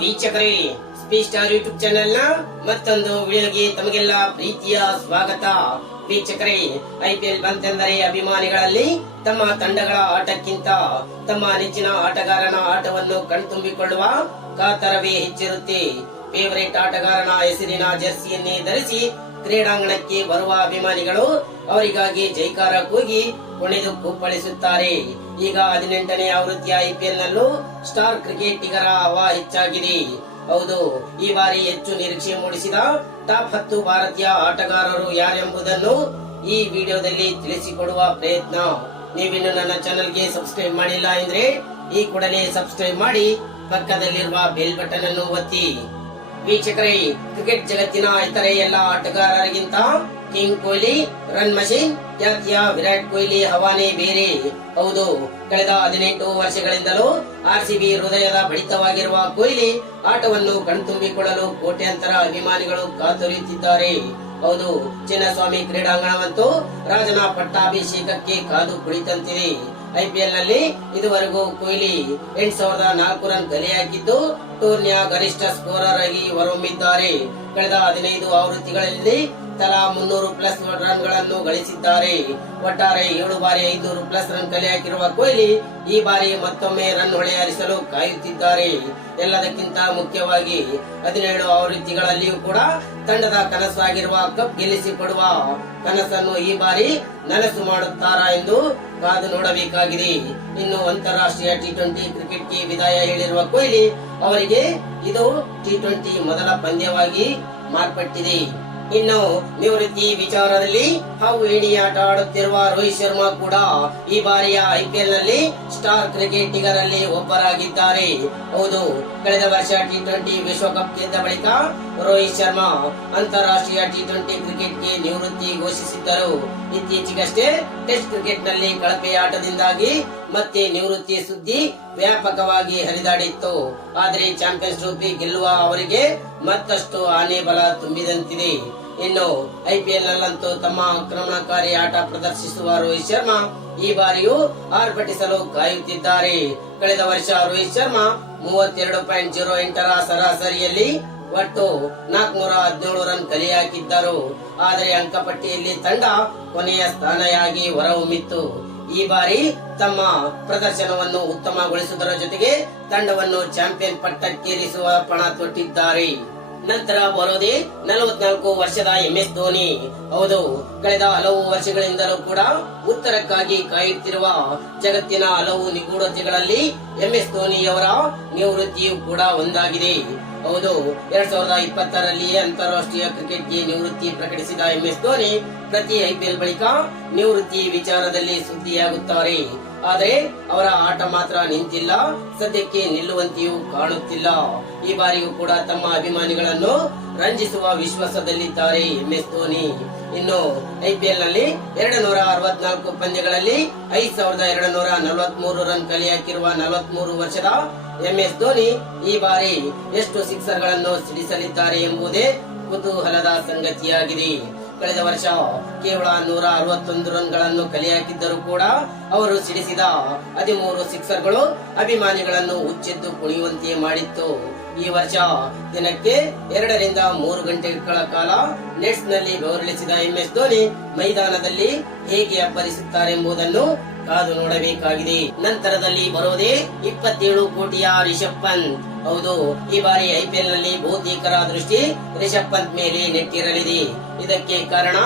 ವೀಕ್ಷಕರೇ star YouTube ಚಾನೆಲ್ನ ಮತ್ತೊಂದು ವಿಡಿಯೋಗೆ ತಮಗೆಲ್ಲ ಪ್ರೀತಿಯ ಸ್ವಾಗತ. ವೀಕ್ಷಕರೇ ಐಪಿಎಲ್ ಬಂತೆಂದರೆ ಅಭಿಮಾನಿಗಳಲ್ಲಿ ತಮ್ಮ ತಂಡಗಳ ಆಟಕ್ಕಿಂತ ತಮ್ಮ ನೆಚ್ಚಿನ ಆಟಗಾರನ ಆಟವನ್ನು ಕಣ್ತುಂಬಿಕೊಳ್ಳುವ ಕಾತರವೇ ಹೆಚ್ಚಿರುತ್ತೆ. ಫೇವರೇಟ್ ಆಟಗಾರನ ಹೆಸರಿನ ಜರ್ಸಿಯನ್ನೇ ಧರಿಸಿ ಕ್ರೀಡಾಂಗಣಕ್ಕೆ ಬರುವ ಅಭಿಮಾನಿಗಳು ಅವರಿಗಾಗಿ ಜೈಕಾರ ಕೂಗಿ ಕುಣಿದು ಕುಪ್ಪಳಿಸುತ್ತಾರೆ ಈಗ ಹದಿನೆಂಟನೇ ಆವೃತ್ತಿಯ ಐಪಿಎಲ್ ನಲ್ಲೂ ಸ್ಟಾರ್ ಕ್ರಿಕೆಟಿಗರ ಹವಾ ಹೆಚ್ಚಾಗಿದೆ. ಹೌದು, ಈ ಬಾರಿ ಹೆಚ್ಚು ನಿರೀಕ್ಷೆ ಮೂಡಿಸಿದ ಟಾಪ್ ಹತ್ತು ಭಾರತೀಯ ಆಟಗಾರರು ಯಾರೆಂಬುದನ್ನು ಈ ವಿಡಿಯೋದಲ್ಲಿ ತಿಳಿಸಿಕೊಡುವ ಪ್ರಯತ್ನ. ನೀವಿನ್ನು ನನ್ನ ಚಾನೆಲ್ಗೆ ಸಬ್ಸ್ಕ್ರೈಬ್ ಮಾಡಿಲ್ಲ ಅಂದ್ರೆ ಈ ಕೂಡಲೇ ಸಬ್ಸ್ಕ್ರೈಬ್ ಮಾಡಿ ಪಕ್ಕದಲ್ಲಿರುವ ಬೆಲ್ ಬಟನ್ ಅನ್ನು ಒತ್ತಿ. ವೀಕ್ಷಕರೇ ಕ್ರಿಕೆಟ್ ಜಗತ್ತಿನ ಇತರೆ ಎಲ್ಲ ಆಟಗಾರರಿಗಿಂತ ಕಿಂಗ್ ಕೊಹ್ಲಿ ರನ್ ಮಷೀನ್ ಜಾತಿಯ ವಿರಾಟ್ ಕೊಹ್ಲಿ ಹವಾನೆ ಬೇರೆ. ಹೌದು, ಕಳೆದ ಹದಿನೆಂಟು ವರ್ಷಗಳಿಂದಲೂ ಆರ್ಸಿಬಿ ಹೃದಯದ ಬಡಿತವಾಗಿರುವ ಕೊಹ್ಲಿ ಆಟವನ್ನು ಕಣ್ತುಂಬಿಕೊಳ್ಳಲು ಕೋಟ್ಯಾಂತರ ಅಭಿಮಾನಿಗಳು ಕಾತೊರೆಯುತ್ತಿದ್ದಾರೆ. ಹೌದು, ಚಿನ್ನಸ್ವಾಮಿ ಕ್ರೀಡಾಂಗಣವಂತೂ ರಾಜನ ಪಟ್ಟಾಭಿಷೇಕಕ್ಕೆ ಕಾದು ಕುಳಿತಂತಿದೆ. ಐಪಿಎಲ್ನಲ್ಲಿ ಇದುವರೆಗೂ ಕೊಹ್ಲಿ ಎಂಟ್ ಸಾವಿರದ ನಾಲ್ಕು ರನ್ ಹಾಕಿದ್ದು ಟೂರ್ನಿಯ ಗರಿಷ್ಠ ಸ್ಕೋರರ್ ಆಗಿ ಹೊರಹೊಮ್ಮಿದ್ದಾರೆ ಕಳೆದ ಹದಿನೈದು ಆವೃತ್ತಿಗಳಲ್ಲಿ ತಲಾ ಮುನ್ನೂರು ಪ್ಲಸ್ ರನ್ಗಳನ್ನು ಗಳಿಸಿದ್ದಾರೆ. ಒಟ್ಟಾರೆ ಏಳು ಬಾರಿ ಐನೂರು ಪ್ಲಸ್ ರನ್ ಕಲೆ ಹಾಕಿರುವ ಕೊಹ್ಲಿ ಈ ಬಾರಿ ಮತ್ತೊಮ್ಮೆ ರನ್ ಹೊಳೆಯಾರಿಸಲು ಕಾಯುತ್ತಿದ್ದಾರೆ. ಎಲ್ಲದಕ್ಕಿಂತ ಮುಖ್ಯವಾಗಿ ಹದಿನೇಳು ಆವೃತ್ತಿಗಳಲ್ಲಿಯೂ ಕೂಡ ತಂಡದ ಕನಸಾಗಿರುವ ಕಪ್ ಗೆಲ್ಲಿಸಿಕೊಡುವ ಕನಸನ್ನು ಈ ಬಾರಿ ನನಸು ಮಾಡುತ್ತಾರಾ ಎಂದು ಕಾದು ನೋಡಬೇಕಾಗಿದೆ. ಇನ್ನು ಅಂತಾರಾಷ್ಟ್ರೀಯ ಟಿ ಟ್ವೆಂಟಿ ಕ್ರಿಕೆಟ್ಗೆ ವಿದಾಯ ಹೇಳಿರುವ ಕೊಹ್ಲಿ ಅವರಿಗೆ ಇದು ಟಿ ಟ್ವೆಂಟಿ ಮೊದಲ ಪಂದ್ಯವಾಗಿ ಮಾರ್ಪಟ್ಟಿದೆ. ಇನ್ನು ನಿವೃತ್ತಿ ವಿಚಾರದಲ್ಲಿ ಹಾವು ಆಟ ಆಡುತ್ತಿರುವ ರೋಹಿತ್ ಶರ್ಮಾ ಕೂಡ ಈ ಬಾರಿಯ ಐಪಿಎಲ್ನಲ್ಲಿ ಸ್ಟಾರ್ ಕ್ರಿಕೆಟಿಗರಲ್ಲಿ ಒಬ್ಬರಾಗಿದ್ದಾರೆ. ಹೌದು, ಕಳೆದ ವರ್ಷ ಟಿ ಟ್ವೆಂಟಿ ವಿಶ್ವಕಪ್ ಗೆದ್ದ ಬಳಿಕ ರೋಹಿತ್ ಶರ್ಮಾ ಅಂತಾರಾಷ್ಟ್ರೀಯ ಟಿ ಟ್ವೆಂಟಿ ಕ್ರಿಕೆಟ್ಗೆ ನಿವೃತ್ತಿ ಘೋಷಿಸಿದ್ದರು. ಇತ್ತೀಚೆಗಷ್ಟೇ ಟೆಸ್ಟ್ ಕ್ರಿಕೆಟ್ನಲ್ಲಿ ಕಳಪೆ ಆಟದಿಂದಾಗಿ ಮತ್ತೆ ನಿವೃತ್ತಿ ಸುದ್ದಿ ವ್ಯಾಪಕವಾಗಿ ಹರಿದಾಡಿತ್ತು. ಆದರೆ ಚಾಂಪಿಯನ್ಸ್ ಟ್ರೋಫಿ ಗೆಲ್ಲುವ ಅವರಿಗೆ ಮತ್ತಷ್ಟು ಆನೆ ಬಲ ತುಂಬಿದಂತಿದೆ. ಇನ್ನು ಐಪಿಎಲ್ ನಲ್ಲಂತೂ ತಮ್ಮ ಆಕ್ರಮಣಕಾರಿ ಆಟ ಪ್ರದರ್ಶಿಸುವ ರೋಹಿತ್ ಶರ್ಮಾ ಈ ಬಾರಿಯೂ ಆರ್ಭಟಿಸಲು ಕಾಯುತ್ತಿದ್ದಾರೆ. ಕಳೆದ ವರ್ಷ ರೋಹಿತ್ ಶರ್ಮಾ ಮೂವತ್ತೆರಡು ಪಾಯಿಂಟ್ ಜೀರೋ ಎಂಟರ ಸರಾಸರಿಯಲ್ಲಿ ಒಟ್ಟು ನಾಲ್ಕನೂರ ಹದಿನೇಳು ರನ್ ಕಲೆ ಹಾಕಿದ್ದರು ಆದರೆ ಅಂಕಪಟ್ಟಿಯಲ್ಲಿ ತಂಡ ಕೊನೆಯ ಸ್ಥಾನಯಾಗಿ ಹೊರಹೊಮ್ಮಿತ್ತು. ಈ ಬಾರಿ ತಮ್ಮ ಪ್ರದರ್ಶನವನ್ನು ಉತ್ತಮಗೊಳಿಸುವುದರ ಜೊತೆಗೆ ತಂಡವನ್ನು ಚಾಂಪಿಯನ್ ಪಟ್ಟಕ್ಕೇರಿಸುವ ಪಣ ತೊಟ್ಟಿದ್ದಾರೆ. ನಂತರ ಬರೋದೇ ನಲವತ್ನಾಲ್ಕು ವರ್ಷದ ಎಂ ಎಸ್ ಧೋನಿ. ಹೌದು, ಕಳೆದ ಹಲವು ವರ್ಷಗಳಿಂದಲೂ ಕೂಡ ಉತ್ತರಕ್ಕಾಗಿ ಕಾಯುತ್ತಿರುವ ಜಗತ್ತಿನ ಹಲವು ನಿಗೂಢತೆಗಳಲ್ಲಿ ಎಂ ಎಸ್ ಧೋನಿಯವರ ನಿವೃತ್ತಿಯೂ ಕೂಡ ಒಂದಾಗಿದೆ. ಹೌದು, ಎರಡ್ ಸಾವಿರದ ಇಪ್ಪತ್ತರಲ್ಲಿ ಅಂತಾರಾಷ್ಟ್ರೀಯ ಕ್ರಿಕೆಟ್ಗೆ ನಿವೃತ್ತಿ ಪ್ರಕಟಿಸಿದ ಎಂ ಎಸ್ ಧೋನಿ ಪ್ರತಿ ಐಪಿಎಲ್ ಬಳಿಕ ನಿವೃತ್ತಿ ವಿಚಾರದಲ್ಲಿ ಸುದ್ದಿಯಾಗುತ್ತಾರೆ. ಆದರೆ ಅವರ ಆಟ ಮಾತ್ರ ನಿಂತಿಲ್ಲ, ಸದ್ಯಕ್ಕೆ ನಿಲ್ಲುವಂತೆಯೂ ಕಾಣುತ್ತಿಲ್ಲ. ಈ ಬಾರಿಯೂ ಕೂಡ ತಮ್ಮ ಅಭಿಮಾನಿಗಳನ್ನು ರಂಜಿಸುವ ವಿಶ್ವಾಸದಲ್ಲಿದ್ದಾರೆ ಎಂ ಎಸ್ ಧೋನಿ. ಇನ್ನು ಐಪಿಎಲ್ನಲ್ಲಿ ಎರಡು ನೂರ ಅರವತ್ನಾಲ್ಕು ಪಂದ್ಯಗಳಲ್ಲಿ ಐದ್ ಸಾವಿರದ ಎರಡು ನೂರ ನಲವತ್ಮೂರು ರನ್ ಕಲಿ ಹಾಕಿರುವ ನಲವತ್ಮೂರು ವರ್ಷದ ಎಂ ಎಸ್ ಧೋನಿ ಈ ಬಾರಿ ಎಷ್ಟು ಸಿಕ್ಸರ್ಗಳನ್ನು ಸಿಡಿಸಲಿದ್ದಾರೆ ಎಂಬುದೇ ಕುತೂಹಲದ ಸಂಗತಿಯಾಗಿದೆ. ಕಳೆದ ವರ್ಷ ಕೇವಲ ನೂರ ಅರವತ್ತೊಂದು ರನ್ಗಳನ್ನು ಕಲೆ ಹಾಕಿದ್ದರೂ ಕೂಡ ಅವರು ಸಿಡಿಸಿದ ಹದಿಮೂರು ಸಿಕ್ಸರ್ಗಳು ಅಭಿಮಾನಿಗಳನ್ನು ಉಚ್ಚೆದ್ದು ಕುಣಿಯುವಂತೆ ಮಾಡಿತ್ತು. ಈ ವರ್ಷ ದಿನಕ್ಕೆ ಎರಡರಿಂದ ಮೂರು ಗಂಟೆಗಳ ಕಾಲ ನೆಟ್ಸ್ನಲ್ಲಿ ಗೌರವಿಸಿದ ಎಂ ಎಸ್ ಧೋನಿ ಮೈದಾನದಲ್ಲಿ ಹೇಗೆ ಅಬ್ಬರಿಸುತ್ತಾರೆಂಬುದನ್ನು ಕಾದು ನೋಡಬೇಕಾಗಿದೆ. ನಂತರದಲ್ಲಿ ಬರೋದೇ ಇಪ್ಪತ್ತೇಳು ಕೋಟಿಯ ರಿಷಬ್ ಪಂತ್. ಹೌದು, ಈ ಬಾರಿ ಐಪಿಎಲ್ನಲ್ಲಿ ಬಹುತೇಕರ ದೃಷ್ಟಿ ರಿಷಬ್ ಪಂತ್ ಮೇಲೆ ನೆಟ್ಟಿರಲಿದೆ. ಇದಕ್ಕೆ ಕಾರಣ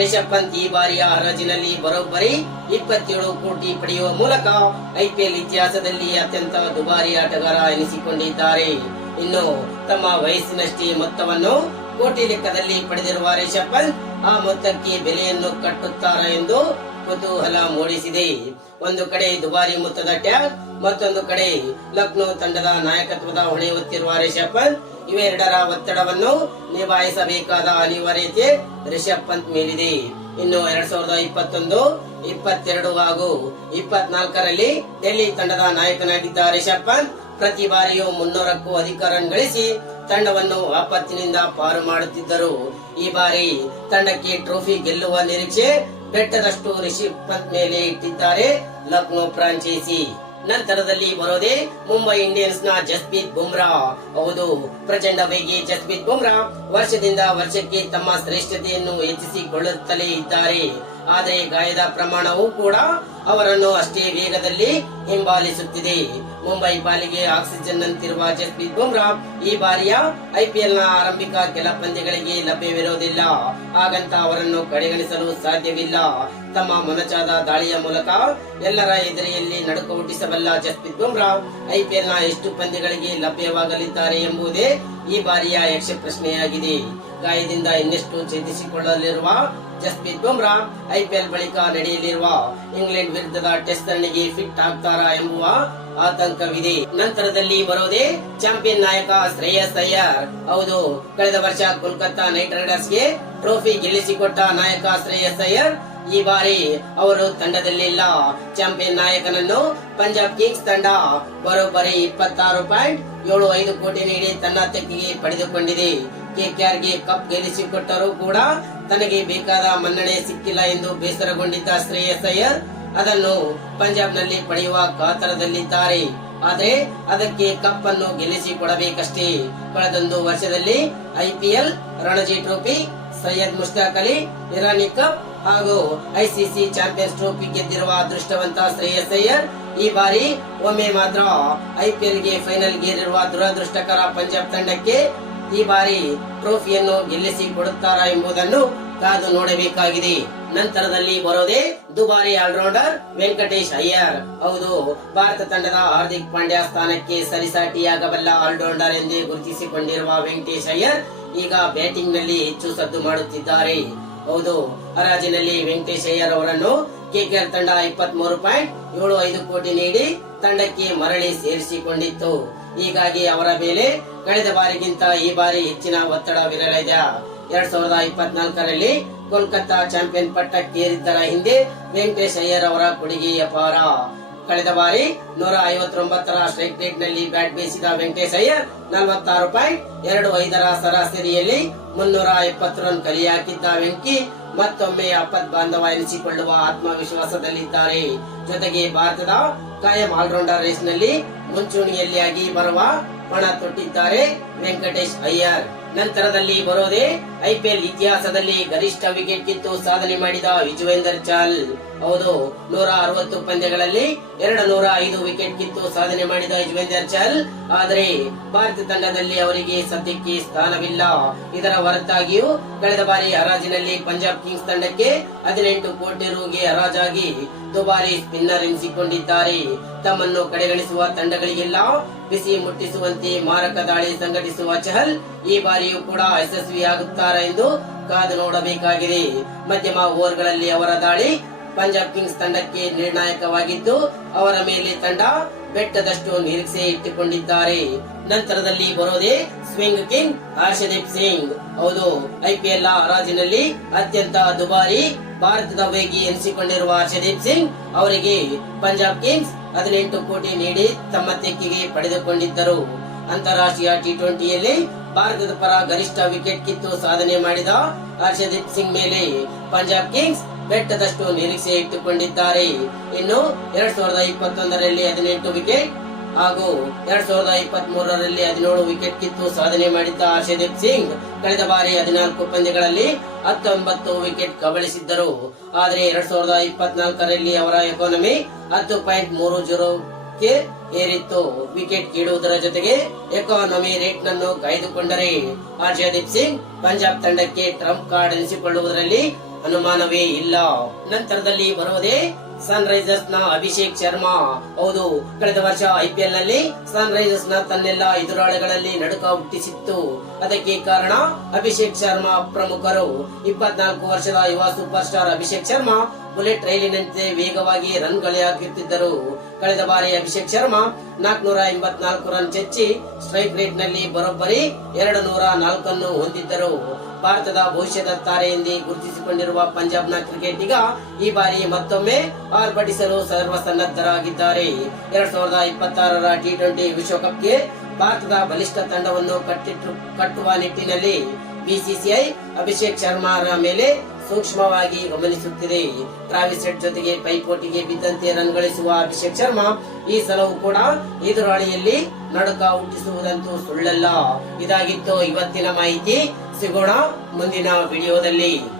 ರಿಷಬ್ ಪಂತ್ ಈ ಬಾರಿಯ ಹರಾಜಿನಲ್ಲಿ ಬರೋಬ್ಬರಿ ಇಪ್ಪತ್ತೇಳು ಕೋಟಿ ಪಡೆಯುವ ಮೂಲಕ ಐಪಿಎಲ್ ಇತಿಹಾಸದಲ್ಲಿ ಅತ್ಯಂತ ದುಬಾರಿ ಆಟಗಾರ ಎನಿಸಿಕೊಂಡಿದ್ದಾರೆ. ಇನ್ನು ತಮ್ಮ ವಯಸ್ಸಿನಷ್ಟೇ ಮೊತ್ತವನ್ನು ಕೋಟಿ ಲೆಕ್ಕದಲ್ಲಿ ಪಡೆದಿರುವ ರಿಷಬ್ ಪಂತ್ ಆ ಮೊತ್ತಕ್ಕೆ ಬೆಲೆಯನ್ನು ಕಟ್ಟುತ್ತಾರೆ ಎಂದು ಕುತೂಹಲ ಮೂಡಿಸಿದೆ ಒಂದು ಕಡೆ ದುಬಾರಿ ಮೊತ್ತದ ಟ್ಯಾಗ್ ಮತ್ತೊಂದು ಕಡೆ ಲಕ್ನೋ ತಂಡದ ನಾಯಕತ್ವದ ಹೊಣೆ ಹೊತ್ತಿರುವ ರಿಷಬ್ ಪಂತ್. ಇವೆರಡರ ಒತ್ತಡವನ್ನು ನಿಭಾಯಿಸಬೇಕಾದ ಅನಿವಾರ್ಯತೆ ರಿಷಬ್ ಪಂತ್ ಮೇಲಿದೆ. ಇನ್ನು ಎರಡ್ ಸಾವಿರದ ಇಪ್ಪತ್ತೊಂದು, ಇಪ್ಪತ್ತೆರಡು ಹಾಗೂ ಇಪ್ಪತ್ನಾಲ್ಕರಲ್ಲಿ ಡೆಲ್ಲಿ ತಂಡದ ನಾಯಕನಾಗಿದ್ದ ರಿಷಬ್ ಪಂತ್ ಪ್ರತಿ ಬಾರಿಯೂ ಮುನ್ನೂರಕ್ಕೂ ಅಧಿಕ ರನ್ ಗಳಿಸಿ ತಂಡವನ್ನು ಆಪತ್ತಿನಿಂದ ಪಾರು ಮಾಡುತ್ತಿದ್ದರು. ಈ ಬಾರಿ ತಂಡಕ್ಕೆ ಟ್ರೋಫಿ ಗೆಲ್ಲುವ ನಿರೀಕ್ಷೆ ಬೆಟ್ಟದಷ್ಟು ಋಷಿ ಪತ್ ಮೇಲೆ ಇಟ್ಟಿದ್ದಾರೆ. ಲಕ್ನೋ ಫ್ರಾಂಚೈಸಿ ನಂತರದಲ್ಲಿ ಬರೋದೇ ಮುಂಬೈ ಇಂಡಿಯನ್ಸ್ನ ಜಸ್ಪ್ರೀತ್ ಬುಮ್ರಾ. ಹೌದು, ಪ್ರಚಂಡ ವೇಗಿ ಜಸ್ಪ್ರೀತ್ ಬುಮ್ರಾ ವರ್ಷದಿಂದ ವರ್ಷಕ್ಕೆ ತಮ್ಮ ಶ್ರೇಷ್ಠತೆಯನ್ನು ಹೆಚ್ಚಿಸಿಕೊಳ್ಳುತ್ತಲೇ ಇದ್ದಾರೆ. ಆದರೆ ಗಾಯದ ಪ್ರಮಾಣವೂ ಕೂಡ ಅವರನ್ನು ಅಷ್ಟೇ ವೇಗದಲ್ಲಿ ಹಿಂಬಾಲಿಸುತ್ತಿದೆ. ಮುಂಬೈ ಪಾಲಿಗೆ ಆಕ್ಸಿಜನ್ ನಂತಿರುವ ಜಸ್ಪ್ರೀತ್ ಬುಮ್ರಾ ಈ ಬಾರಿಯ ಐಪಿಎಲ್ನ ಆರಂಭಿಕ ಕೆಲ ಪಂದ್ಯಗಳಿಗೆ ಲಭ್ಯವಿರುವುದಿಲ್ಲ ಹಾಗಂತ ಅವರನ್ನು ಕಡೆಗಣಿಸಲು ಸಾಧ್ಯವಿಲ್ಲ. ತಮ್ಮ ಮೊನಚಾದ ದಾಳಿಯ ಮೂಲಕ ಎಲ್ಲರ ಎದುರೆಯಲ್ಲಿ ನಡುಕ ಹುಟ್ಟಿಸಬಲ್ಲ ಜಸ್ಪ್ರೀತ್ ಬುಮ್ರಾ ಐಪಿಎಲ್ನ ಎಷ್ಟು ಪಂದ್ಯಗಳಿಗೆ ಲಭ್ಯವಾಗಲಿದ್ದಾರೆ ಎಂಬುದೇ ಈ ಬಾರಿಯ ಯಕ್ಷ ಪ್ರಶ್ನೆಯಾಗಿದೆ ಗಾಯದಿಂದ ಇನ್ನಷ್ಟು ಚೇತರಿಸಿಕೊಳ್ಳಲಿರುವ ಜಸ್ಪ್ರೀತ್ ಬುಮ್ರಾ ಐಪಿಎಲ್ ಬಳಿಕ ನಡೆಯಲಿರುವ ಇಂಗ್ಲೆಂಡ್ ವಿರುದ್ಧದ ಟೆಸ್ಟ್ ಸರಣಿಗೆ ಫಿಟ್ ಆಗ್ತಾರಾ ಎಂಬುವ ಆತಂಕವಿದೆ. ನಂತರದಲ್ಲಿ ಬರೋದೇ ಚಾಂಪಿಯನ್ ನಾಯಕ ಶ್ರೇಯಸ್ ಅಯ್ಯರ್. ಹೌದು, ಕಳೆದ ವರ್ಷ ಕೋಲ್ಕತ್ತಾ ನೈಟ್ ರೈಡರ್ಸ್ಗೆ ಟ್ರೋಫಿ ಗೆಲ್ಲಿಸಿಕೊಟ್ಟ ನಾಯಕ ಶ್ರೇಯಸ್ ಅಯ್ಯರ್. ಈ ಬಾರಿ ಅವರು ತಂಡದಲ್ಲಿಲ್ಲ. ಚಾಂಪಿಯನ್ ನಾಯಕನನ್ನು ಪಂಜಾಬ್ ಕಿಂಗ್ಸ್ ತಂಡ ಬರೋಬ್ಬರಿ ಇಪ್ಪತ್ತಾರು ಪಾಯಿಂಟ್ ಏಳು ಐದು ಕೋಟಿ ನೀಡಿ ತನ್ನ ತೆಕ್ಕಿಗೆ ಪಡೆದುಕೊಂಡಿದೆ. ಕೆಕೆಆರ್ಗೆ ಕಪ್ ಗೆಲ್ಲಿಸಿಕೊಟ್ಟರೂ ಕೂಡ ತನಗೆ ಬೇಕಾದ ಮನ್ನಣೆ ಸಿಕ್ಕಿಲ್ಲ ಎಂದು ಬೇಸರಗೊಂಡಿದ್ದ ಶ್ರೇಯಸ್ ಅಯ್ಯರ್ ಅದನ್ನು ಪಂಜಾಬ್ನಲ್ಲಿ ಪಡೆಯುವ ಕಾತರದಲ್ಲಿದ್ದಾರೆ. ಆದರೆ ಅದಕ್ಕೆ ಕಪ್ ಅನ್ನು ಗೆಲ್ಲಿಸಿ ಕೊಡಬೇಕಷ್ಟೇ ಕಳೆದೊಂದು ವರ್ಷದಲ್ಲಿ IPL Ranji trophy, Syed Mushtaq Ali, Irani cup ಹಾಗೂ ಐಸಿಸಿ ಚಾಂಪಿಯನ್ಸ್ ಟ್ರೋಫಿ ಗೆದ್ದಿರುವ ಅದೃಷ್ಟವಂತ ಶ್ರೇಯಸ್ ಅಯ್ಯರ್ ಈ ಬಾರಿ ಒಮ್ಮೆ ಮಾತ್ರ ಐಪಿಎಲ್ಗೆ ಫೈನಲ್ ಗೇರಿರುವ ದುರದೃಷ್ಟಕರ ಪಂಜಾಬ್ ತಂಡಕ್ಕೆ ಈ ಬಾರಿ ಟ್ರೋಫಿಯನ್ನು ಗೆಲ್ಲಿಸಿ ಕೊಡುತ್ತಾರಾ ಎಂಬುದನ್ನು ಕಾದು ನೋಡಬೇಕಾಗಿದೆ. ನಂತರದಲ್ಲಿ ಬರೋದೇ ದುಬಾರಿ ಆಲ್ರೌಂಡರ್ ವೆಂಕಟೇಶ್ ಅಯ್ಯರ್. ಹೌದು, ಭಾರತ ತಂಡದ ಹಾರ್ದಿಕ್ ಪಾಂಡ್ಯ ಸ್ಥಾನಕ್ಕೆ ಸರಿಸಾಟಿಯಾಗಬಲ್ಲ ಆಲ್ರೌಂಡರ್ ಎಂದೇ ಗುರುತಿಸಿಕೊಂಡಿರುವ ವೆಂಕಟೇಶ್ ಅಯ್ಯರ್ ಈಗ ಬ್ಯಾಟಿಂಗ್ನಲ್ಲಿ ಹೆಚ್ಚು ಸದ್ದು ಮಾಡುತ್ತಿದ್ದಾರೆ. ಹೌದು, ಹರಾಜಿನಲ್ಲಿ ವೆಂಕಟೇಶ್ ಅಯ್ಯರ್ ಅವರನ್ನು ಕೆಕೆಆರ್ ತಂಡ ಇಪ್ಪತ್ತ್ ಮೂರು ಪಾಯಿಂಟ್ ಏಳು ಐದು ಕೋಟಿ ನೀಡಿ ತಂಡಕ್ಕೆ ಮರಳಿ ಸೇರಿಸಿಕೊಂಡಿತ್ತು. ಹೀಗಾಗಿ ಅವರ ಮೇಲೆ ಕಳೆದ ಬಾರಿಗಿಂತ ಈ ಬಾರಿ ಹೆಚ್ಚಿನ ಒತ್ತಡವಿರಲಿದೆ ಎರಡ್ ಸಾವಿರದ ಇಪ್ಪತ್ನಾಲ್ಕರಲ್ಲಿ ಕೋಲ್ಕತ್ತಾ ಚಾಂಪಿಯನ್ ಪಟ್ಟಕ್ಕೇರಿದ್ದರ ಹಿಂದೆ ವೆಂಕಟೇಶ್ ಅಯ್ಯರ್ ಅವರ ಕೊಡುಗೆ ಅಪಾರ ಕಳೆದ ಬಾರಿ ನೂರ ಐವತ್ತೊಂಬತ್ತರ ಸ್ಟ್ರೈಕ್ ರೇಟ್ನಲ್ಲಿ ಬ್ಯಾಟ್ ಬೀಸಿದ ವೆಂಕಟೇಶ್ ಅಯ್ಯರ್ ನಲವತ್ತಾರು ಪಾಯಿಂಟ್ ಎರಡು ಐದರ ಸರಾಸರಿಯಲ್ಲಿ ಮುನ್ನೂರ ಎಪ್ಪತ್ತು ರನ್ ಕಲಿ ಹಾಕಿದ್ದ ವೆಂಕಿ ಮತ್ತೊಮ್ಮೆ ಅಪತ್ ಬಾಂಧವ ಎನಿಸಿಕೊಳ್ಳುವ ಆತ್ಮವಿಶ್ವಾಸದಲ್ಲಿದ್ದಾರೆ. ಜೊತೆಗೆ ಭಾರತದ ಕಾಯಂ ಆಲ್ರೌಂಡರ್ ರೇಸ್ನಲ್ಲಿ ಮುಂಚೂಣಿಯಲ್ಲಿ ಆಗಿ ಬರುವ ಪಣ ತೊಟ್ಟಿದ್ದಾರೆ ವೆಂಕಟೇಶ್ ಅಯ್ಯರ್. ನಂತರದಲ್ಲಿ ಬರೋದೇ ಐಪಿಎಲ್ ಇತಿಹಾಸದಲ್ಲಿ ಗರಿಷ್ಠ ವಿಕೆಟ್ ಕಿತ್ತು ಸಾಧನೆ ಮಾಡಿದ ಯುಜವೇಂದರ್ ಚಾಲ್. ಹೌದು, ನೂರ ಅರವತ್ತು ಪಂದ್ಯಗಳಲ್ಲಿ ಎರಡು ನೂರ ಐದು ವಿಕೆಟ್ ಕಿತ್ತು ಸಾಧನೆ ಮಾಡಿದ ಯುಜವೇಂದರ್ ಚಾಲ್. ಆದರೆ ಭಾರತ ತಂಡದಲ್ಲಿ ಅವರಿಗೆ ಸದ್ಯಕ್ಕೆ ಸ್ಥಾನವಿಲ್ಲ. ಇದರ ಹೊರತಾಗಿಯೂ ಕಳೆದ ಬಾರಿ ಹರಾಜಿನಲ್ಲಿ ಪಂಜಾಬ್ ಕಿಂಗ್ಸ್ ತಂಡಕ್ಕೆ ಹದಿನೆಂಟು ಕೋಟಿ ರೂಗೆ ಹರಾಜಾಗಿ ದುಬಾರಿ ಸ್ಪಿನ್ನರ್ ಎನಿಸಿಕೊಂಡಿದ್ದಾರೆ. ತಮ್ಮನ್ನು ಕಡೆಗಣಿಸುವ ತಂಡಗಳಿಗೆಲ್ಲ ಬಿಸಿ ಮುಟ್ಟಿಸುವಂತೆ ಮಾರಕ ದಾಳಿ ಸಂಘಟಿಸುವ ಚಹಲ್ ಈ ಬಾರಿಯೂ ಕೂಡ ಯಶಸ್ವಿಯಾಗುತ್ತಾರಾ. ಎಂದು ಕಾದು ನೋಡಬೇಕಾಗಿದೆ. ಮಧ್ಯಮ ಓವರ್ಗಳಲ್ಲಿ ಅವರ ದಾಳಿ ಪಂಜಾಬ್ ಕಿಂಗ್ಸ್ ತಂಡಕ್ಕೆ ನಿರ್ಣಾಯಕವಾಗಿದ್ದು, ಅವರ ಮೇಲೆ ತಂಡ ಬೆಟ್ಟದಷ್ಟು ನಿರೀಕ್ಷೆ ಇಟ್ಟುಕೊಂಡಿದ್ದಾರೆ. ನಂತರದಲ್ಲಿ ಬರೋದೇ ಸ್ವಿಂಗ್ ಕಿಂಗ್ ಹರ್ಷದೀಪ್ ಸಿಂಗ್. ಹೌದು ಐಪಿಎಲ್ ಹರಾಜಿನಲ್ಲಿ ಅತ್ಯಂತ ದುಬಾರಿ ಭಾರತದ ವೇಗಿ ಎನಿಸಿಕೊಂಡಿರುವ ಹರ್ಷದೀಪ್ ಸಿಂಗ್ ಅವರಿಗೆ ಪಂಜಾಬ್ ಕಿಂಗ್ಸ್ ಹದಿನೆಂಟು ಕೋಟಿ ನೀಡಿ ತಮ್ಮ ತೆಕ್ಕಿಗೆ ಪಡೆದುಕೊಂಡಿದ್ದರು. ಅಂತಾರಾಷ್ಟ್ರೀಯ ಟಿ ಟ್ವೆಂಟಿಯಲ್ಲಿ ಭಾರತದ ಪರ ಗರಿಷ್ಠ ವಿಕೆಟ್ ಕಿತ್ತು ಸಾಧನೆ ಮಾಡಿದ ಹರ್ಷದೀಪ್ ಸಿಂಗ್ ಮೇಲೆ ಪಂಜಾಬ್ ಕಿಂಗ್ಸ್ ಬೆಟ್ಟದಷ್ಟು ನಿರೀಕ್ಷೆ ಇಟ್ಟುಕೊಂಡಿದ್ದಾರೆ. ಇನ್ನು ಎರಡ್ ಸಾವಿರದ ಇಪ್ಪತ್ತೊಂದರಲ್ಲಿ ಹದಿನೆಂಟು ವಿಕೆಟ್ ಹಾಗೂ ಎರಡ್ ಸಾವಿರದ ಇಪ್ಪತ್ತ್ ಮೂರರಲ್ಲಿ ಹದಿನೇಳು ವಿಕೆಟ್ ಕಿತ್ತು ಸಾಧನೆ ಮಾಡಿದ್ದ ಹರ್ಷದೀಪ್ ಸಿಂಗ್ ಕಳೆದ ಬಾರಿ ಹದಿನಾಲ್ಕು ಪಂದ್ಯಗಳಲ್ಲಿ ಹತ್ತೊಂಬತ್ತು ವಿಕೆಟ್ ಕಬಳಿಸಿದ್ದರು. ಆದರೆ ಎರಡ್ ಸಾವಿರದ ಇಪ್ಪತ್ನಾಲ್ಕರಲ್ಲಿ ಅವರ ಎಕಾನಮಿ ಹತ್ತು ಪಾಯಿಂಟ್ ಮೂರು ಜೀರೋ ಗೆ ಏರಿತ್ತು. ವಿಕೆಟ್ ಕೀಳುವುದರ ಜೊತೆಗೆ ಎಕಾನಮಿ ರೇಟ್ ನನ್ನು ಕಾಯ್ದುಕೊಂಡರೆ ಹರ್ಷದೀಪ್ ಸಿಂಗ್ ಪಂಜಾಬ್ ತಂಡಕ್ಕೆ ಟ್ರಂಪ್ ಕಾರ್ಡ್ ಎನಿಸಿಕೊಳ್ಳುವುದರಲ್ಲಿ ಅನುಮಾನವೇ ಇಲ್ಲ. ನಂತರದಲ್ಲಿ ಬರುವುದೇ ಸನ್ ರೈಸರ್ಸ್ನ ಅಭಿಷೇಕ್ ಶರ್ಮಾ. ಹೌದು, ಕಳೆದ ವರ್ಷ ಐಪಿಎಲ್ನಲ್ಲಿ ಸನ್ ರೈಸರ್ಸ್ನ ತನ್ನೆಲ್ಲ ಎದುರಾಳಿಗಳಲ್ಲಿ ನಡುಕ ಹುಟ್ಟಿಸಿತ್ತು. ಅದಕ್ಕೆ ಕಾರಣ ಅಭಿಷೇಕ್ ಶರ್ಮಾ ಪ್ರಮುಖರು. ಇಪ್ಪತ್ನಾಲ್ಕು ವರ್ಷದ ಯುವ super star Abhishek Sharma bullet ರೈಲಿನಂತೆ ವೇಗವಾಗಿ ರನ್ ಗಳಿಯಾಗುತ್ತಿದ್ದರು ಕಳೆದ ಬಾರಿ ಅಭಿಷೇಕ್ ಶರ್ಮಾ ನಾಲ್ಕನೂರ ಎಂಬತ್ನಾಲ್ಕು ರನ್ ಚೆಚ್ಚಿ ಸ್ಟ್ರೈಕ್ ರೇಟ್ನಲ್ಲಿ ಬರೋಬ್ಬರಿ ಎರಡು ನೂರ ನಾಲ್ಕನ್ನು ಹೊಂದಿದ್ದರು. ಭಾರತದ ಭವಿಷ್ಯದ ತಾರೆ ಎಂದೇ ಗುರುತಿಸಿಕೊಂಡಿರುವ ಪಂಜಾಬ್ನ ಕ್ರಿಕೆಟಿಗ ಈ ಬಾರಿ ಮತ್ತೊಮ್ಮೆ ಆರ್ಭಟಿಸಲು ಸರ್ವಸನ್ನದ್ಧರಾಗಿದ್ದಾರೆ. ಎರಡ್ ಸಾವಿರದ ಇಪ್ಪತ್ತಾರರ ಟಿ ಟ್ವೆಂಟಿ ವಿಶ್ವಕಪ್ಗೆ ಭಾರತದ ಬಲಿಷ್ಠ ತಂಡವನ್ನು ಕಟ್ಟಿಟ್ಟು ಕಟ್ಟುವ ನಿಟ್ಟಿನಲ್ಲಿ ಬಿಸಿಸಿಐ ಅಭಿಷೇಕ್ ಶರ್ಮಾರ ಮೇಲೆ ಸೂಕ್ಷ್ಮವಾಗಿ ಗಮನಿಸುತ್ತಿದೆ. ಟ್ರಾವಿಸ್ ಹೆಡ್ ಜೊತೆಗೆ ಪೈಪೋಟಿಗೆ ಬಿದ್ದಂತೆ ರನ್ ಗಳಿಸುವ ಅಭಿಷೇಕ್ ಶರ್ಮಾ ಈ ಸಲವೂ ಕೂಡ ಎದುರಾಳಿಯಲ್ಲಿ ನಡುಕ ಹುಟ್ಟಿಸುವುದಂತೂ ಸುಳ್ಳಲ್ಲ. ಇದಾಗಿತ್ತು ಇವತ್ತಿನ ಮಾಹಿತಿ. ಸಿಗೋಣ ಮುಂದಿನ ವಿಡಿಯೋದಲ್ಲಿ.